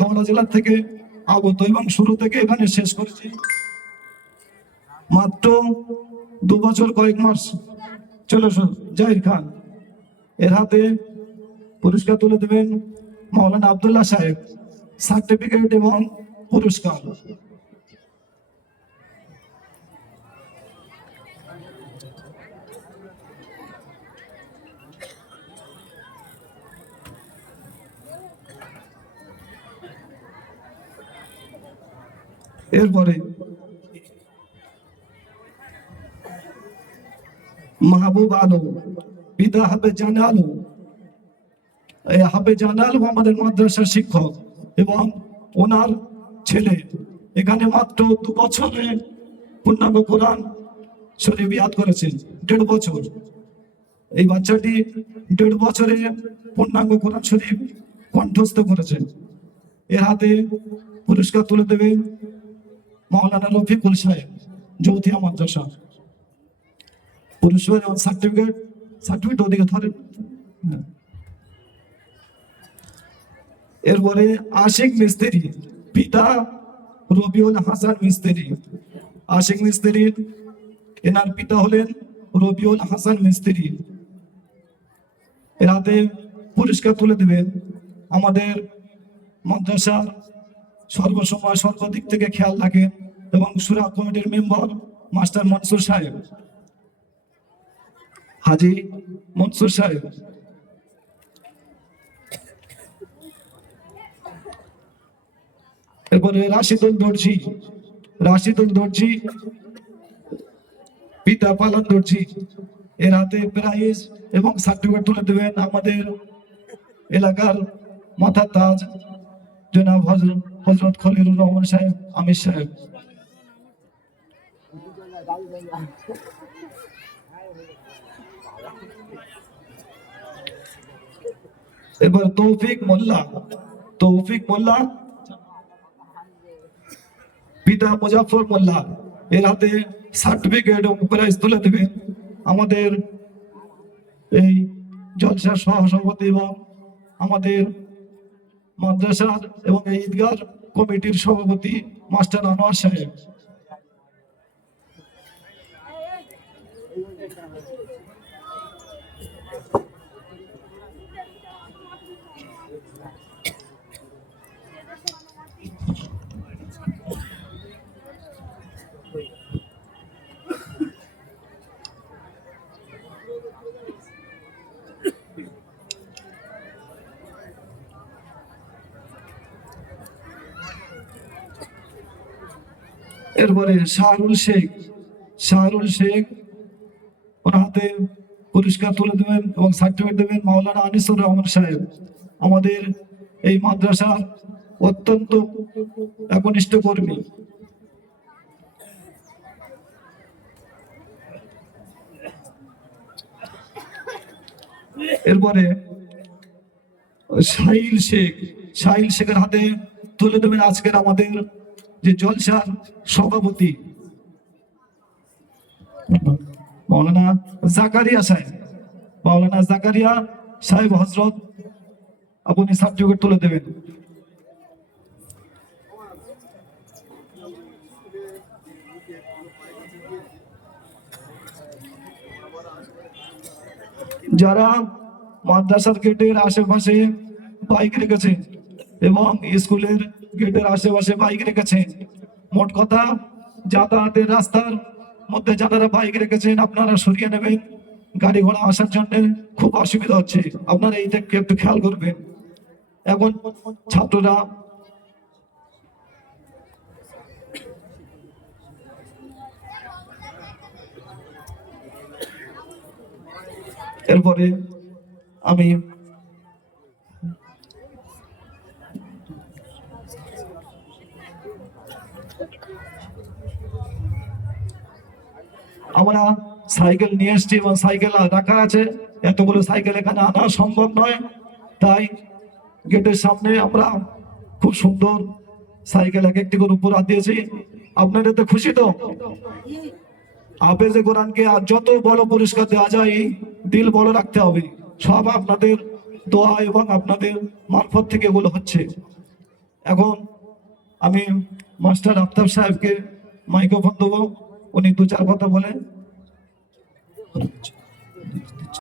হাওড়া জেলা থেকে আগত এবং শুরু থেকে এখানে শেষ করেছি। মাত্র 2 বছর কয়েক মাস চলে জাহির খান। এর হাতে পুরস্কার তুলে দেবেন মাওলানা আব্দুল্লাহ সাহেব, সার্টিফিকেট এবং পুরস্কার। এরপরে মাহবুব আলম, পিতা হাফেজ জানে আলম। এই হাফেজ জানে আলম আমাদের মাদ্রাসার শিক্ষক এবং ওনার ছেলে এখানে মাত্র 2 বছরে পূর্ণাঙ্গ কোরআন শরীফ ইয়াদ করেছেন। 1.5 বছর এই বাচ্চাটি 1.5 বছরে পূর্ণাঙ্গ কোরআন শরীফ কণ্ঠস্থ করেছেন। এর হাতে পুরস্কার তুলে দেবেন মাওলানা রফিকুল সাহেব, যৌথিয়া মাদ্রাসা। পুরস্কার এবং সার্টিফিকেট ওদিকে ধরেন। এরপরে আশিক মিস্ত্রি, পিতা রবিউল হাসান মিস্ত্রি। আশিক মিস্ত্রি এনার পিতা হলেন রবিউল হাসান মিস্ত্রি। এর হাতে পুরস্কার তুলে দেবেন আমাদের মাদ্রাসার সর্বসময় সর্বদিক থেকে খেয়াল রাখেন এবং সুরা কমিটির মেম্বার মাস্টার মনসুর সাহেব, হাজি মনসুর সাহেব। এরপরে রাশিদুল দর্জি, পিতা পালন দর্জি। এর হাতে প্রাইজ এবং সার্টিফিকেট তুলে দেবেন আমাদের এলাকার মাথা তাজ জনাব হযরত খলিলুর রহমান সাহেব, আমির সাহেব। এবার তৌফিক মোল্লা, পিতা মুজাফর মোল্লা। এর হাতে সার্টিফিকেট এবং প্রাইজ তুলে দেবেন আমাদের এই জলসার সহসভাপতি এবং আমাদের মাদ্রাসার এবং এই ঈদগাহ কমিটির সভাপতি মাস্টার আনোয়ার সাহেব। এরপরে শাহরুল শেখ ওনার হাতে পুরস্কার তুলে দেবেন এবং সার্টিফিকেট দেবেন মাওলানা আনিসুর রহমান সাহেব, আমাদের এই মাদ্রাসার অত্যন্ত একনিষ্ঠ কর্মী। এরপরে সাহিল শেখের হাতে তুলে দেবেন আজকের আমাদের যে জলসার সভাপতি মাওলানা জাকারিয়া সাহেব হযরত, আপনি সার্টিফিকেট তুলে দেবেন। যারা মাদ্রাসার গেটের আশেপাশে বাইক রেখেছে এবং স্কুলের গেটের আশেপাশে বাইক রেখেছে, মোট কথা যাতায়াতের রাস্তার মধ্যে যারা বাইক রেখেছেন আপনারা সরিয়ে নেবেন। গাড়ি ঘোড়া আসার জন্য খুব অসুবিধা হচ্ছে, আপনারা এইটা একটু খেয়াল করবেন। এখন ছাত্ররা এরপরে আমি আমরা সাইকেল নিয়ে এসছি এবং সাইকেল রাখা আছে। এতগুলো সাইকেল এখানে আনা সম্ভব নয়, তাই গেটের সামনে আমরা খুব সুন্দর সাইকেল এক একটি করে উপর দিয়েছি। আপনারা তো খুশি তো? হাফেজে কোরআনকে আর যত বড় পুরস্কার দেওয়া যায় দিল বড় রাখতে হবে। সব আপনাদের দোয়া এবং আপনাদের মারফত থেকে এগুলো হচ্ছে। এখন আমি মাস্টার আফতাব সাহেবকে মাইক্রোফোন দেবো, উনি দু চার কথা বলে